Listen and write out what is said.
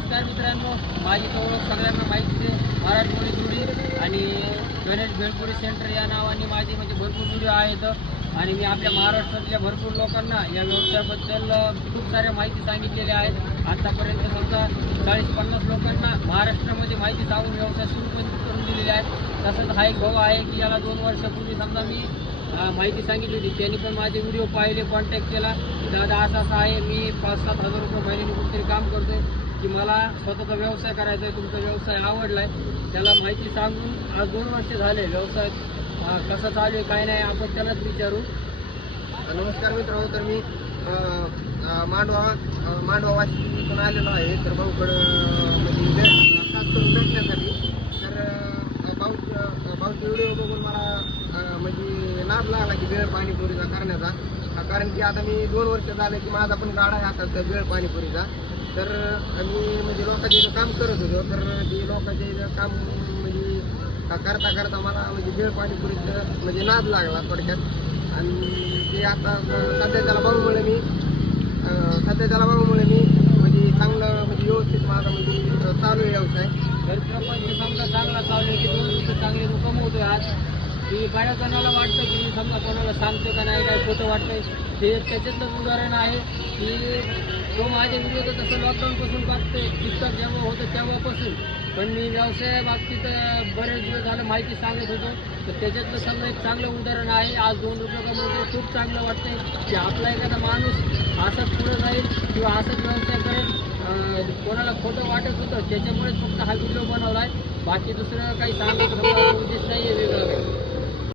नमस्कार मित्रांनो. माझी ओळख सगळ्यांना माहिती आहे. मराठमोळी जुडी आणि गणेश भेळपुरी सेंटर या नावाने माझे म्हणजे भरपूर व्हिडिओ आहेत. आणि मी आपल्या महाराष्ट्रातल्या भरपूर लोकांना या व्यवसायाबद्दल खूप साऱ्या माहिती सांगितलेल्या आहेत. आतापर्यंत समजा चाळीस पन्नास लोकांना महाराष्ट्रामध्ये माहिती सांगून व्यवसाय सुरू पण करून दिलेले आहे तसंच हा एक भाऊ आहे की याला दोन वर्षापूर्वी समजा मी माहिती सांगितली होती. त्यांनी पण माझे व्हिडिओ पाहिले कॉन्टॅक्ट केला. दादा असं असा आहे. मी पाच सात हजार रुपये महिन्याने कुठेतरी काम करतोय. की मला स्वतःचा व्यवसाय करायचा आहे तुमचा व्यवसाय आवडला आहे त्याला माहिती सांगून आज दोन वर्ष झाले व्यवसाय कसा चालू आहे काय नाही आपण त्यालाच विचारू. नमस्कार मित्र तर मी मांडवा मांडवा वाशिमतून आलेलो आहे तर भाऊकडं म्हणजे खास करून भेटण्यासाठी. तर भाऊ भाऊचे व्हिडिओ बघून मला म्हणजे लाभ लागला की वेळ पाणीपुरीचा करण्याचा. कारण की आता मी दोन वर्ष झालं की माझा पण गाडा आहे आता वेळ पाणीपुरीचा. तर मी म्हणजे लोकांच्या इथं काम करत होतो तर ते लोकांच्या इथं काम म्हणजे का करता करता मला म्हणजे वेळ पाणीपुरीचं म्हणजे नाद लागला थोडक्यात. आणि ते आता सध्या त्याला बघूमुळे मी सध्या त्याला बघूमुळे मी म्हणजे चांगलं म्हणजे व्यवस्थित माझा म्हणजे अं, चालू आहे व्यवसाय तर प्रपंच समजा चांगला चालू आहे की दोन रुपये चांगले मी कमवतोय आज की बऱ्याच जणाला वाटतं की मी समजा कोणाला सांगतो का नाही काय खोटं वाटतंय ते त्याच्यातलं उदाहरण आहे की तो माझ्या व्हिडिओ तर तसं लॉकडाऊनपासून बघतोय टिकटॉक जेव्हा होतं तेव्हापासून. पण मी व्यवसाया बाबतीत बरेच दिवस झालं माहिती सांगत होतो. तर त्याच्यातलं समजा एक चांगलं उदाहरण आहे आज दोन रुपये कमवतो खूप चांगलं वाटतंय की आपला एखादा माणूस असंच पुढं जाईल किंवा असंच व्यवसाय करेल कोणाला खोटं वाटत होतं त्याच्यामुळेच फक्त हा व्हिडिओ बनवला आहे बाकी दुसरं काही सांगायचं उद्देश नाही आहे वेगळं काही.